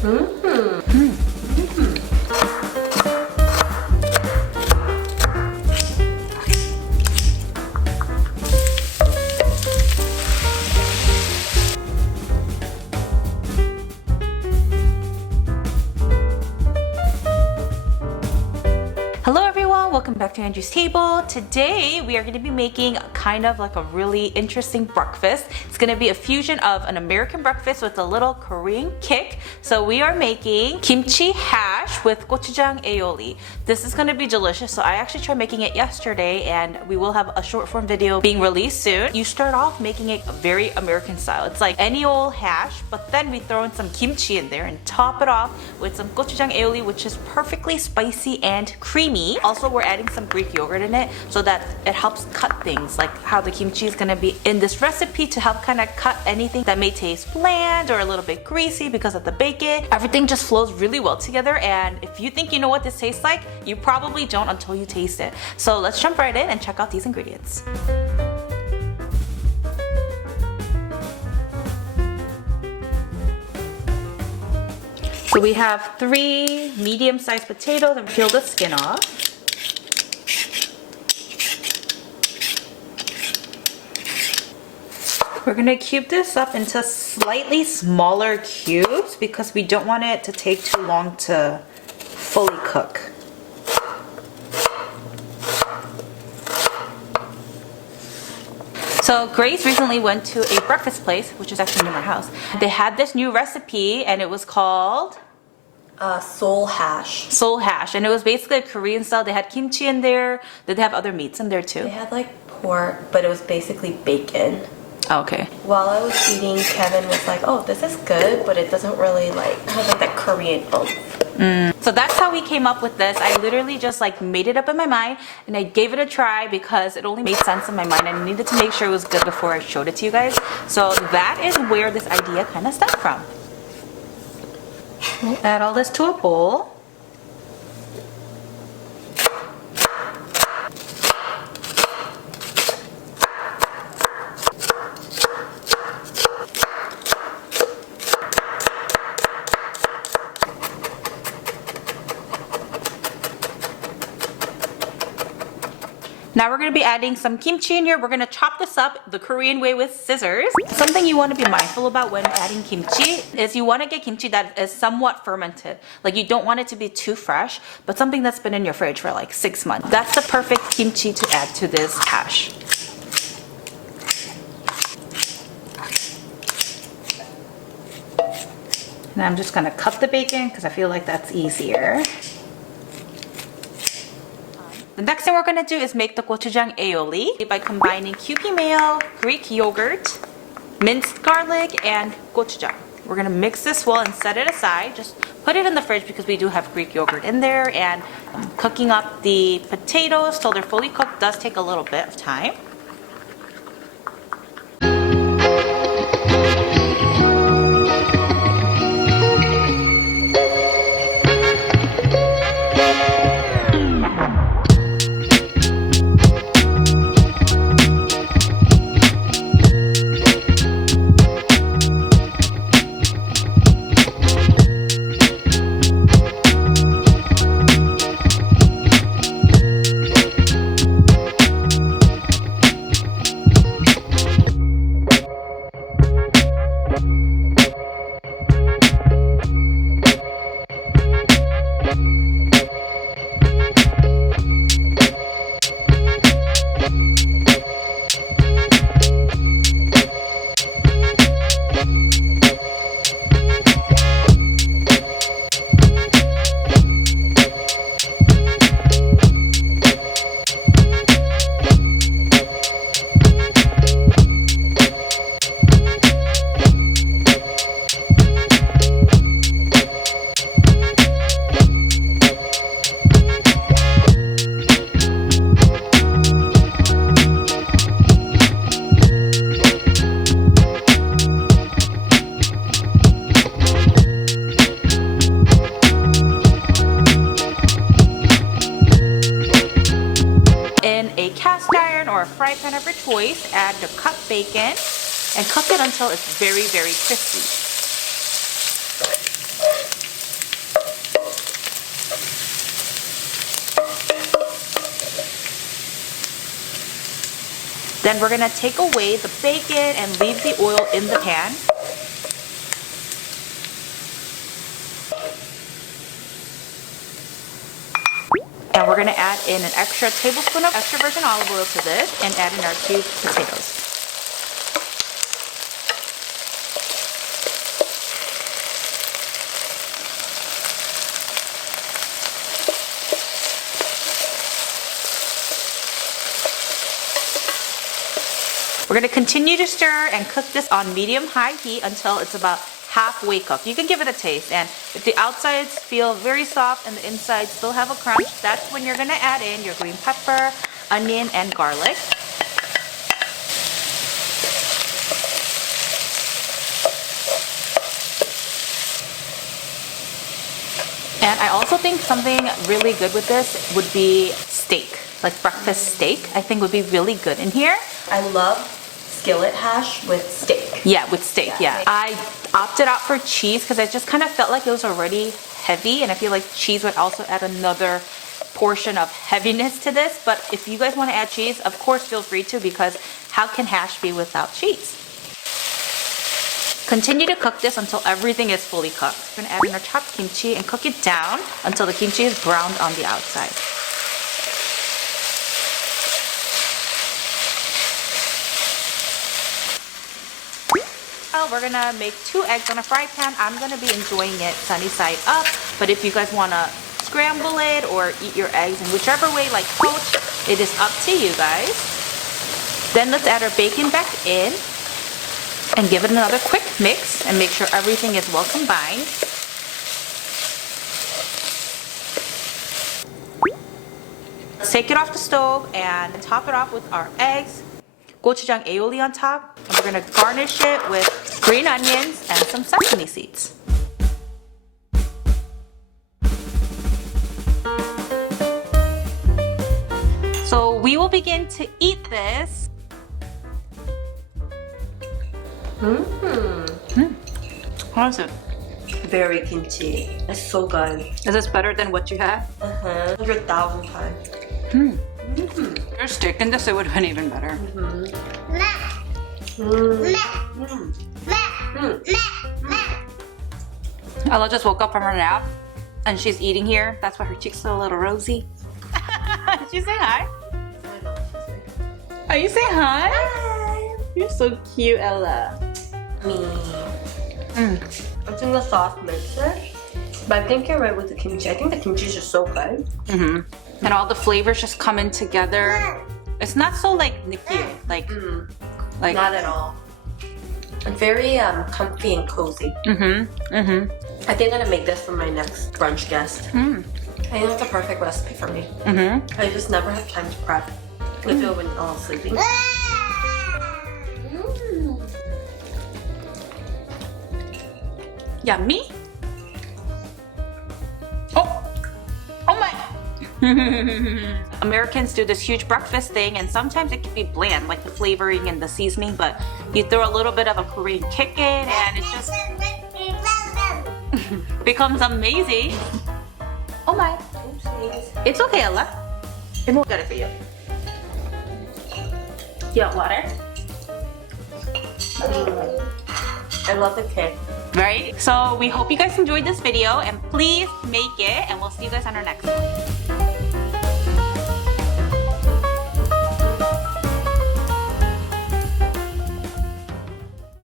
Hello everyone, welcome back to Andrew's Table. Today we are going to be making kind of like a really interesting breakfast. It's going to be a fusion of an American breakfast with a little Korean kick. So we are making kimchi hash with gochujang aioli. This is going to be delicious. So I actually tried making it yesterday and we will have a short form video being released soon. You start off making it very American style. It's like any old hash, but then we throw in some kimchi in there and top it off with some gochujang aioli, which is perfectly spicy and creamy. Also, we're adding some Greek yogurt in it so that it helps cut things, like how the kimchi is going to be in this recipe to help kind of cut anything that may taste bland or a little bit greasy because of the bacon. Everything just flows really well together, and if you think you know what this tastes like, you probably don't until you taste it. So let's jump right in and check out these ingredients. So we have 3 medium-sized potatoes and peel the skin off. We're gonna cube this up into slightly smaller cubes because we don't want it to take too long to fully cook. So Grace recently went to a breakfast place, which is actually near my house. They had this new recipe and it was called Seoul hash. Seoul hash, and it was basically a Korean style. They had kimchi in there. Did they have other meats in there too? They had like pork, but it was basically bacon. Oh, okay. While I was eating, Kevin was like, "Oh, this is good, but it doesn't really have like that Korean oomph." So that's how we came up with this. I literally just like made it up in my mind and I gave it a try because it only made sense in my mind. I needed to make sure it was good before I showed it to you guys. So that is where this idea kind of stemmed from. We'll add all this to a bowl. Now we're going to be adding some kimchi in here. We're going to chop this up the Korean way with scissors. Something you want to be mindful about when adding kimchi is you want to get kimchi that is somewhat fermented. Like you don't want it to be too fresh, but something that's been in your fridge for like 6 months. That's the perfect kimchi to add to this hash. And I'm just going to cut the bacon because I feel like that's easier. The next thing we're going to do is make the gochujang aioli by combining Kewpie mayo, Greek yogurt, minced garlic, and gochujang. We're going to mix this well and set it aside. Just put it in the fridge because we do have Greek yogurt in there, and cooking up the potatoes till they're fully cooked does take a little bit of time. or a fry pan of your choice. Add the cut bacon and cook it until it's very, very crispy. Then we're gonna take away the bacon and leave the oil in the pan. And we're gonna add in an extra tablespoon of extra virgin olive oil to this and add in our cubed potatoes. We're gonna continue to stir and cook this on medium-high heat until it's about halfway cooked. You can give it a taste, and if the outsides feel very soft and the insides still have a crunch, that's when you're gonna add in your green pepper, onion, and garlic. And I also think something really good with this would be steak, like breakfast steak. I think would be really good in here. I love skillet hash with steak. Yeah, with steak, yeah. I opted out for cheese because I just kind of felt like it was already heavy, and I feel like cheese would also add another portion of heaviness to this. But if you guys want to add cheese, of course feel free to, because how can hash be without cheese? Continue to cook this until everything is fully cooked. We're gonna add in our chopped kimchi and cook it down until the kimchi is browned on the outside. We're gonna make 2 eggs on a fry pan. I'm gonna be enjoying it sunny side up, but if you guys wanna scramble it or eat your eggs in whichever way, like poach, it is up to you guys. Then let's add our bacon back in and give it another quick mix and make sure everything is well combined. Let's take it off the stove and top it off with our eggs, Gochujang Aioli on top, and we're gonna garnish it with green onions and some sesame seeds. So we will begin to eat this. How is it? Very kimchi. It's so good. Is this better than what you had? 100,000 times. Your steak in this, it would have been even better. Ella just woke up from her nap and she's eating here. That's why her cheeks are a little rosy. Did she say hi? Are you saying hi? Hi. You're so cute, Ella. I think the sauce makes it. But I think you're right with the kimchi. I think the kimchi is just so good. And all the flavors just come in together. It's not so like nicky, like Not at all. It's very comfy and cozy. I think I'm gonna make this for my next brunch guest. I think it's a perfect recipe for me. I just never have time to prep. I feel when all sleeping. Yummy. Oh my. Americans do this huge breakfast thing, and sometimes it can be bland, like the flavoring and the seasoning, but you throw a little bit of a Korean kick in and it just becomes amazing. Oh my. Oopsies. It's okay, Ella. It won't get it for you. You want water? I love the kick. Right? So we hope you guys enjoyed this video, and please make it, and we'll see you guys on our next one.